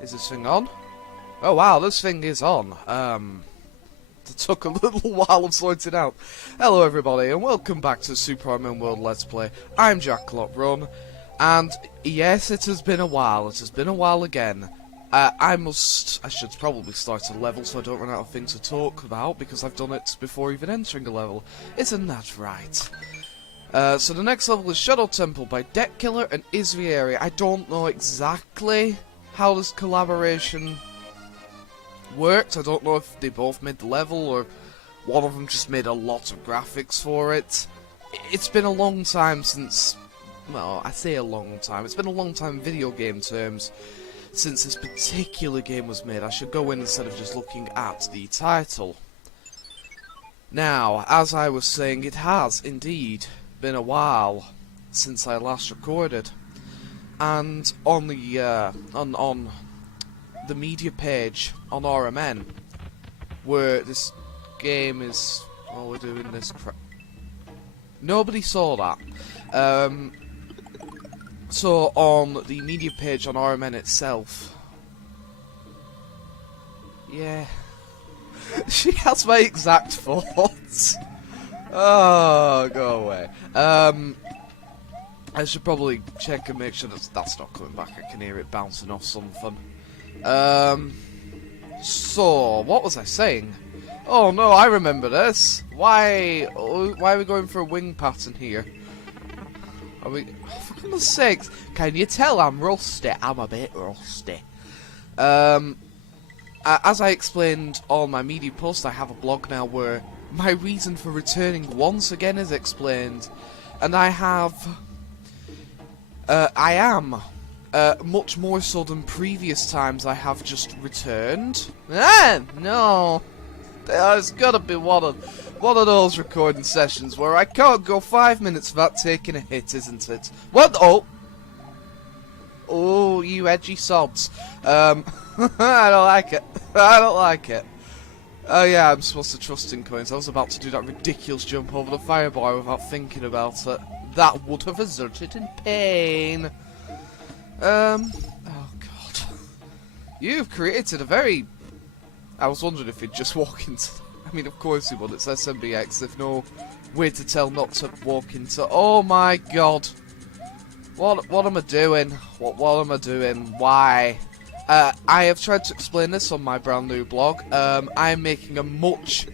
Is this thing on? Oh wow, this thing is on. It took a little while of sorting out. Hello everybody, and welcome back to Super RMN World Let's Play. I'm JackalottRun, and yes, it has been a while. It has been a while again. I should probably start a level so I don't run out of things to talk about, because I've done it before even entering a level. Isn't that right? So the next level is Shadow Temple by Deck Killer and Isrieri. I don't know exactly how this collaboration worked. I don't know if they both made the level or one of them just made a lot of graphics for it. It's been a long time since, well, I say a long time, it's been a long time in video game terms since this particular game was made. I should go in instead of just looking at the title. Now, as I was saying, it has indeed been a while since I last recorded, and on the on the media page on RMN, where this game is, oh, we're doing this crap. Nobody saw that. So on the media page on RMN itself, yeah, she has my exact thoughts. Oh, go away. I should probably check and make sure that's not coming back. I can hear it bouncing off something. So, what was I saying? Oh no, I remember this. Why are we going for a wing pattern here? Are we, for goodness sakes, can you tell I'm rusty? I'm a bit rusty. As I explained on my media post, I have a blog now where my reason for returning once again is explained, and I am, much more so than previous times I have just returned. No, there's gotta be one of those recording sessions where I can't go 5 minutes without taking a hit, isn't it? What? Oh, you edgy sods. I don't like it. I don't like it. Oh yeah, I'm supposed to trust in coins. I was about to do that ridiculous jump over the firebar without thinking about it. That would have resulted in pain. Oh god. You've created a very... I was wondering if he'd just walk into... I mean, of course he would. It's SMBX. There's no way to tell not to walk into... Oh my god. What am I doing? What am I doing? Why? I have tried to explain this on my brand new blog. I'm making a much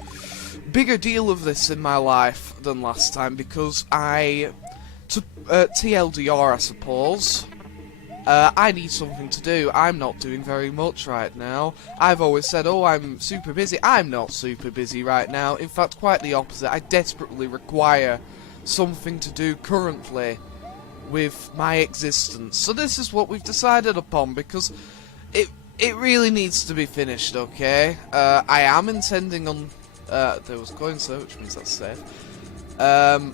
bigger deal of this in my life than last time because TLDR, I suppose, I need something to do. I'm not doing very much right now. I've always said, oh, I'm super busy. I'm not super busy right now. In fact, quite the opposite. I desperately require something to do currently with my existence. So this is what we've decided upon because it really needs to be finished, okay? I am intending on... there was coins there, which means that's safe. I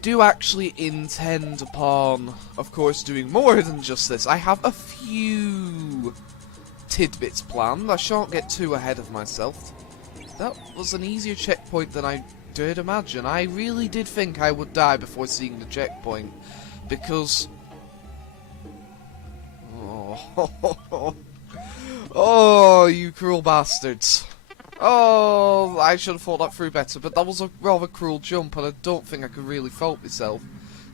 do actually intend upon, of course, doing more than just this. I have a few tidbits planned. I shan't get too ahead of myself. That was an easier checkpoint than I did imagine. I really did think I would die before seeing the checkpoint, because... Oh, you cruel bastards. Oh, I should have thought that through better, but that was a rather cruel jump, and I don't think I could really fault myself.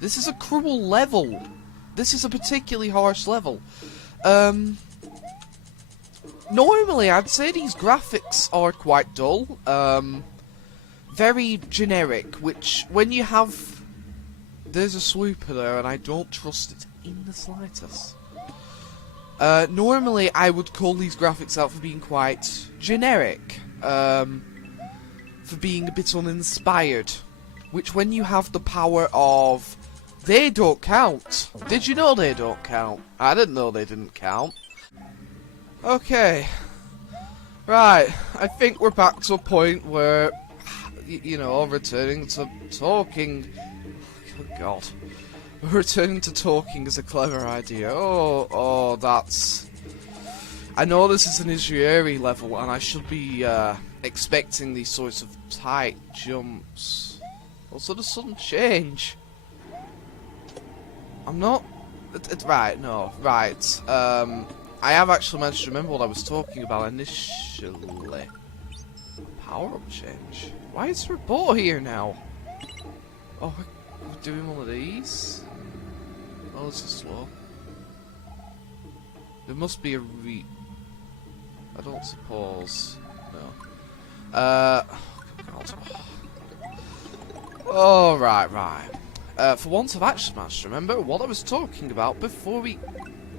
This is a cruel level. This is a particularly harsh level. Normally, I'd say these graphics are quite dull. Very generic, which, when you have... There's a swooper there, and I don't trust it in the slightest. Normally, I would call these graphics out for being quite generic, for being a bit uninspired, which when you have the power of, they don't count. Did you know they don't count? I didn't know they didn't count. Okay, right, I think we're back to a point where, you know, returning to talking, oh god. Returning to talking is a clever idea. Oh, that's... I know this is an Isrieri level, and I should be expecting these sorts of tight jumps. Also, the sudden change. I'm not Right, no, right. I have actually managed to remember what I was talking about initially. Power-up change. Why is there a boat here now? Oh, we're doing one of these? Oh, this is slow. There must be a I don't suppose. No. Oh, God. Oh, right. For once I've actually managed to remember what I was talking about before we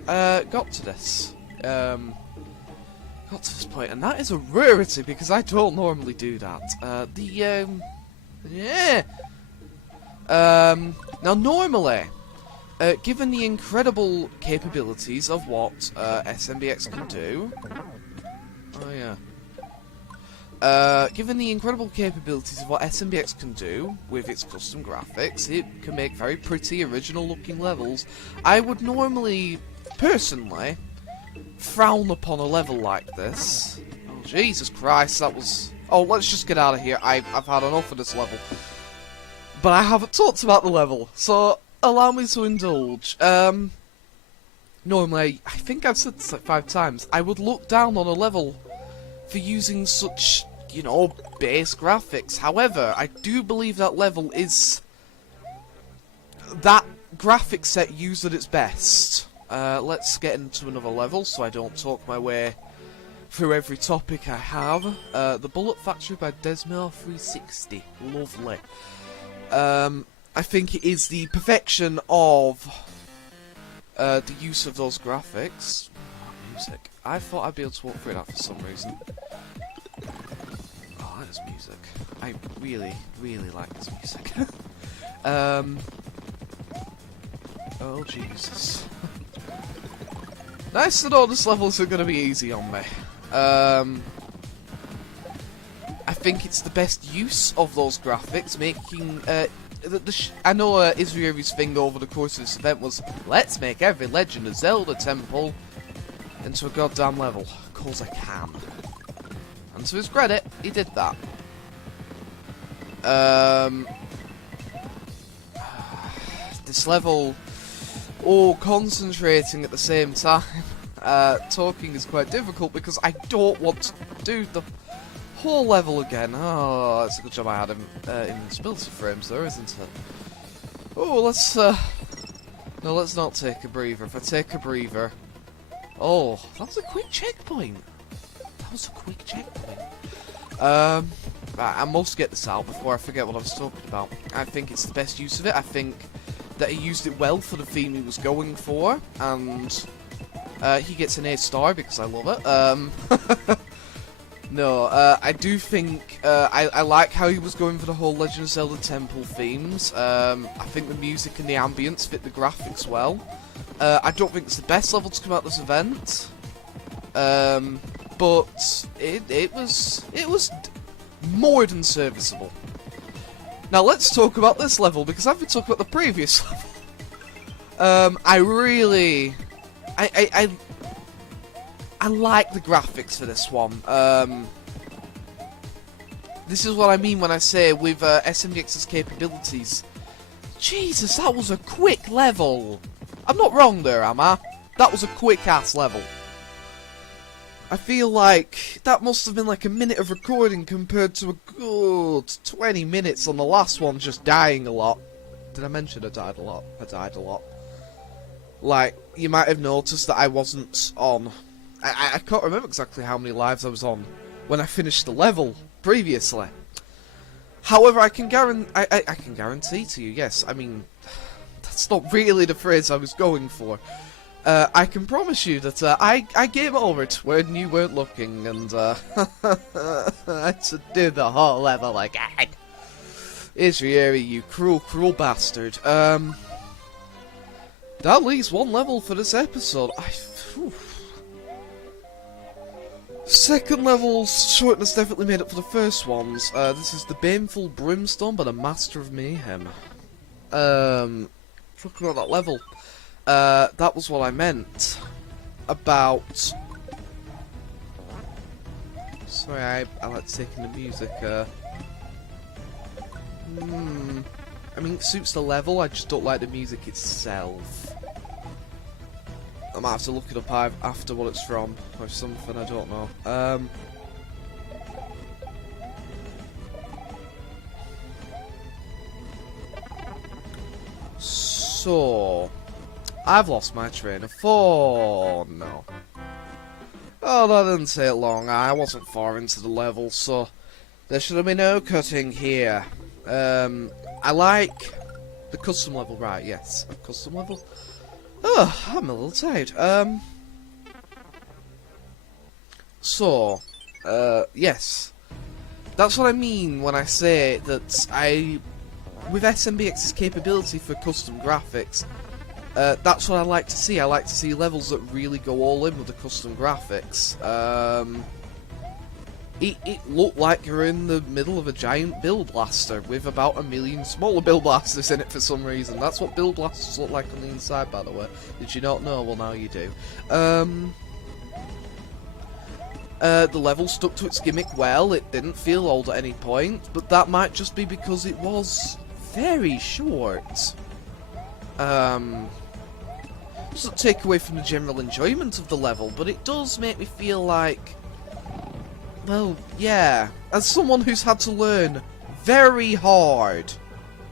got to this. Got to this point, and that is a rarity because I don't normally do that. Yeah. Now normally, given the incredible capabilities of what SMBX can do, given the incredible capabilities of what SMBX can do with its custom graphics, it can make very pretty, original-looking levels. I would normally, personally, frown upon a level like this. Oh, Jesus Christ, that was... Oh, let's just get out of here. I've had enough of this level. But I haven't talked about the level, so allow me to indulge. Normally, I think I've said this like 5 times, I would look down on a level for using such, you know, base graphics. However, I do believe that level is that graphic set used at its best. Let's get into another level so I don't talk my way through every topic I have. The Bullet Factory by Desmar360. Lovely. I think it is the perfection of the use of those graphics. Music. I thought I'd be able to walk through that for some reason. Oh, that is music. I really, really like this music. Oh, Jesus. Nice to know this levels are going to be easy on me. I think it's the best use of those graphics, making... I know Isrieri's thing over the course of this event was, let's make every Legend of Zelda temple into a goddamn level, 'cause I can. And to his credit, he did that. This level... Oh, concentrating at the same time. Talking is quite difficult because I don't want to do the whole level again. Oh, it's a good job I had him in stability frames though, isn't it? Oh, let's... No, let's not take a breather. If I take a breather... Oh, that was a quick checkpoint. That was a quick checkpoint. Right, I must get this out before I forget what I was talking about. I think it's the best use of it. I think that he used it well for the theme he was going for, and he gets an A star because I love it. No, I do think I like how he was going for the whole Legend of Zelda Temple themes. I think the music and the ambience fit the graphics well. I don't think it's the best level to come out of this event, but it was more than serviceable. Now let's talk about this level because I've been talking about the previous level. I like the graphics for this one. This is what I mean when I say with SMDX's capabilities. Jesus, that was a quick level. I'm not wrong there, am I? That was a quick-ass level. I feel like that must have been like a minute of recording compared to a good 20 minutes on the last one just dying a lot. Did I mention I died a lot? I died a lot. Like, you might have noticed that I wasn't on... I can't remember exactly how many lives I was on when I finished the level previously. However, I can guarantee to you, yes, I mean, that's not really the phrase I was going for. I can promise you that I game over it when you weren't looking, and I just did the whole level again. Isrieri, you cruel, cruel bastard. That leaves one level for this episode. Second level's shortness definitely made up for the first ones. This is the Baneful Brimstone by the Master of Mayhem. Talking about that level. That was what I meant about... Sorry, I like taking the music. I mean, it suits the level, I just don't like the music itself. might have to look it up after what it's from, or something, I don't know. So, I've lost my train of thought. No. Oh, that didn't take long. I wasn't far into the level, so there should have been no cutting here. I like the custom level, right? Yes, a custom level. Oh, I'm a little tired. So, yes, that's what I mean when I say that with SMBX's capability for custom graphics, that's what I like to see. I like to see levels that really go all in with the custom graphics. It looked like you're in the middle of a giant build blaster with about 1 million smaller build blasters in it for some reason. That's what build blasters look like on the inside, by the way. Did you not know? Well, now you do. The level stuck to its gimmick well. It didn't feel old at any point, but that might just be because it was very short. Doesn't take away from the general enjoyment of the level, but it does make me feel like, well, yeah, as someone who's had to learn very hard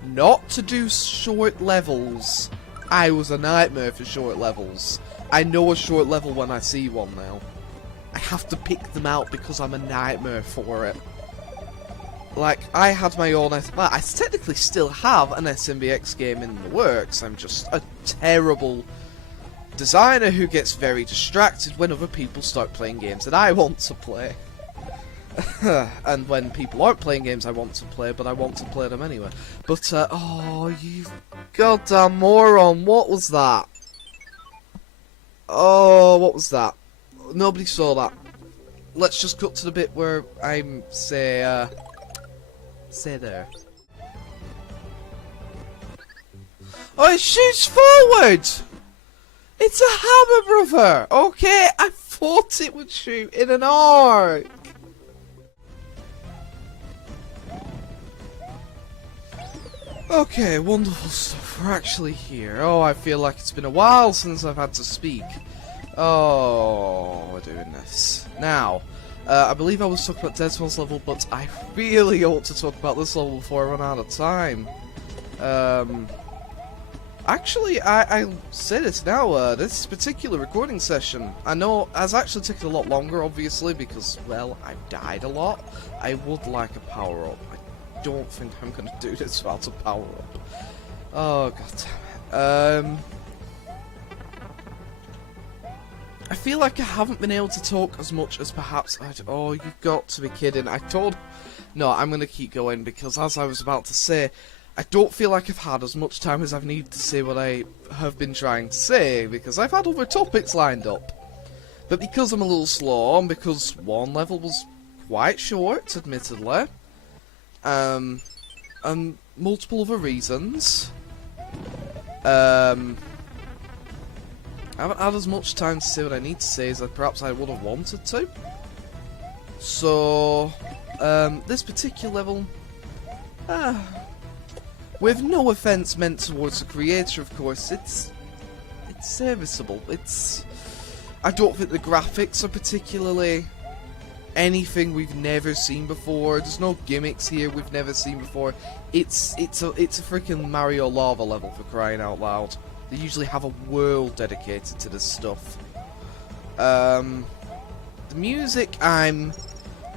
not to do short levels, I was a nightmare for short levels. I know a short level when I see one now. I have to pick them out because I'm a nightmare for it. Like, I had my own, well, I technically still have an SMBX game in the works. I'm just a terrible designer who gets very distracted when other people start playing games that I want to play. And when people aren't playing games I want to play, but I want to play them anyway. But, oh, you goddamn moron, what was that? Oh, what was that? Nobody saw that. Let's just cut to the bit where I'm, say there. Oh, it shoots forward! It's a hammer, brother! Okay, I thought it would shoot in an arc! Okay, wonderful stuff. We're actually here. Oh, I feel like it's been a while since I've had to speak. Oh, we're doing this. Now, I believe I was talking about Dead Spawn's level, but I really ought to talk about this level before I run out of time. Actually, I say this now, this particular recording session, I know has actually taken a lot longer, obviously, because, well, I've died a lot. I would like a power-up. I don't think I'm going to do this without a power-up. Oh, god damn it. I feel like I haven't been able to talk as much as perhaps I'd... Oh, you've got to be kidding. No, I'm going to keep going, because as I was about to say, I don't feel like I've had as much time as I've needed to say what I have been trying to say, because I've had other topics lined up. But because I'm a little slow, and because one level was quite short, admittedly, and multiple other reasons, I haven't had as much time to say what I need to say as perhaps I would have wanted to. So, this particular level, with no offence meant towards the creator, of course, it's serviceable. I don't think the graphics are particularly anything we've never seen before. There's no gimmicks here we've never seen before. It's a freaking Mario Lava level, for crying out loud. They usually have a world dedicated to this stuff. The music, I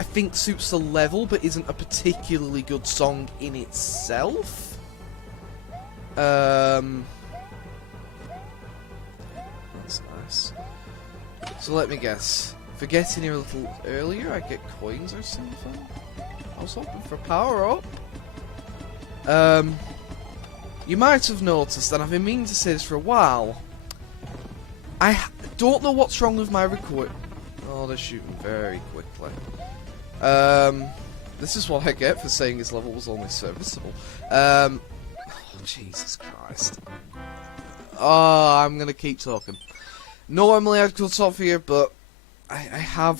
think suits the level, but isn't a particularly good song in itself. That's nice. So let me guess. For getting here a little earlier, I get coins or something? I was hoping for power-up. You might have noticed, and I've been meaning to say this for a while, I don't know what's wrong with my record. Oh, they're shooting very quickly. This is what I get for saying his level was only serviceable. Oh, Jesus Christ. Oh, I'm gonna keep talking. Normally I'd cut off here, but I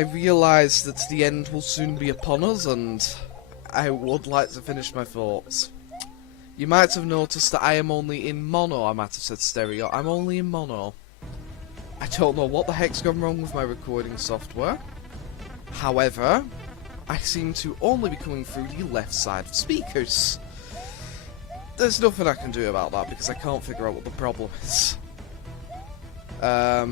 realise that the end will soon be upon us, and I would like to finish my thoughts. You might have noticed that I am only in mono. I might have said stereo. I'm only in mono. I don't know what the heck's gone wrong with my recording software. However, I seem to only be coming through the left side of speakers. There's nothing I can do about that because I can't figure out what the problem is. I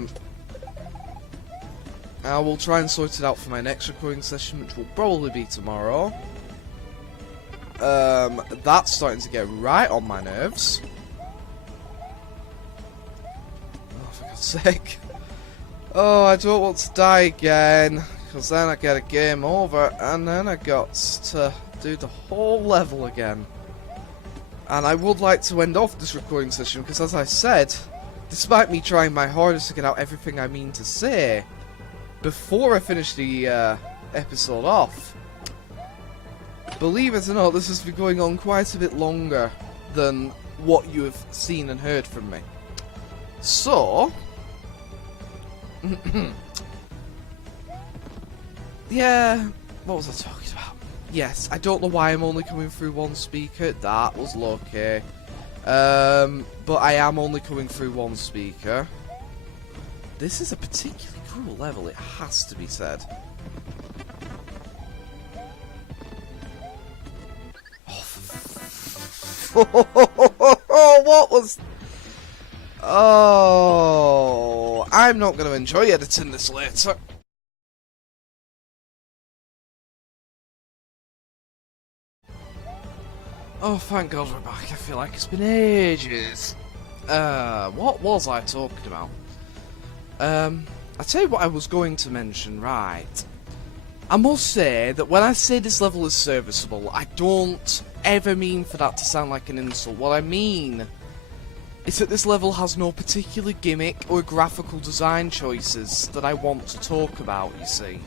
will try and sort it out for my next recording session, which will probably be tomorrow. That's starting to get right on my nerves. Oh, for God's sake. Oh, I don't want to die again, because then I get a game over, and then I got to do the whole level again. And I would like to end off this recording session, because as I said, despite me trying my hardest to get out everything I mean to say, before I finish the episode off, believe it or not, this has been going on quite a bit longer than what you have seen and heard from me. So, yeah, what was I talking about? Yes, I don't know why I'm only coming through one speaker. That was lucky. But I am only coming through one speaker. This is a particularly cruel level, it has to be said. What was... Oh, I'm not going to enjoy editing this later. Oh, thank God we're back. I feel like it's been ages. What was I talking about? I'll tell you what I was going to mention, right. I must say that when I say this level is serviceable, I don't ever mean for that to sound like an insult. What I mean is that this level has no particular gimmick or graphical design choices that I want to talk about, you see.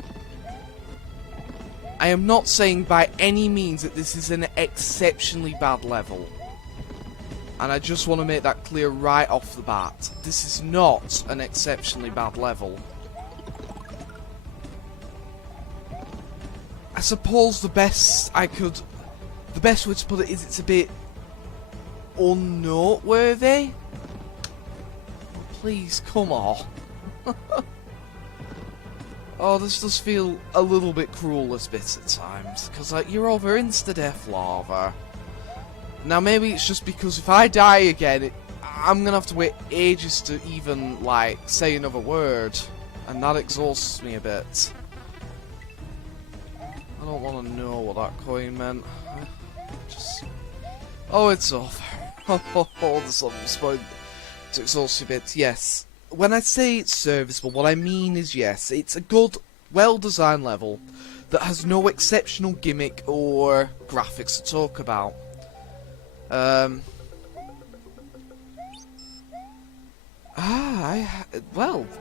I am not saying by any means that this is an exceptionally bad level. And I just want to make that clear right off the bat. This is not an exceptionally bad level. I suppose the best way to put it is it's a bit unnoteworthy. Please, come on. Oh, this does feel a little bit cruel this bit at times, because like, you're over insta-death lava. Now maybe it's just because if I die again, I'm gonna have to wait ages to even, like, say another word, and that exhausts me a bit. I don't want to know what that coin meant. Just... Oh, it's over. Oh, the sun's going to exhaust you a bit. Yes. When I say it's serviceable, what I mean is, yes, it's a good, well-designed level that has no exceptional gimmick or graphics to talk about. Well,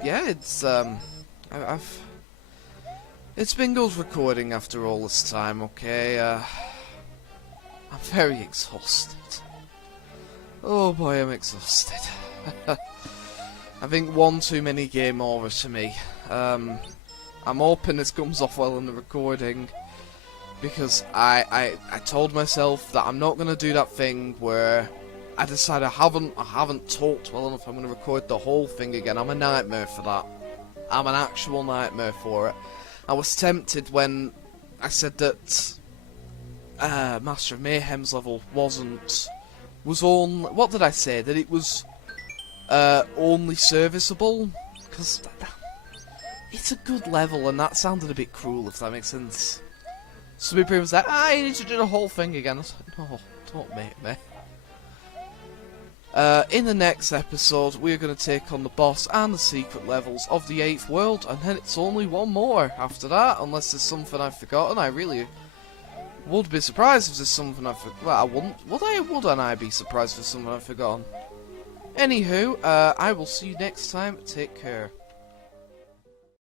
yeah, it's been good recording after all this time, okay? I'm very exhausted. Oh boy, I'm exhausted. I think one too many game over to me. I'm hoping this comes off well in the recording, because I told myself that I'm not gonna do that thing where I decide I haven't talked well enough. I'm gonna record the whole thing again. I'm a nightmare for that. I'm an actual nightmare for it. I was tempted when I said that Master of Mayhem's level was on. What did I say? That it was only serviceable, because it's a good level, and that sounded a bit cruel, if that makes sense. Some people was like, you need to do the whole thing again. I was like, no, don't make me. In the next episode, we're going to take on the boss and the secret levels of the 8th world, and then it's only one more after that, unless there's something I've forgotten. I really would be surprised if there's something I've forgotten. Well, I wouldn't. Wouldn't I be surprised if there's something I've forgotten? Anywho, I will see you next time. Take care.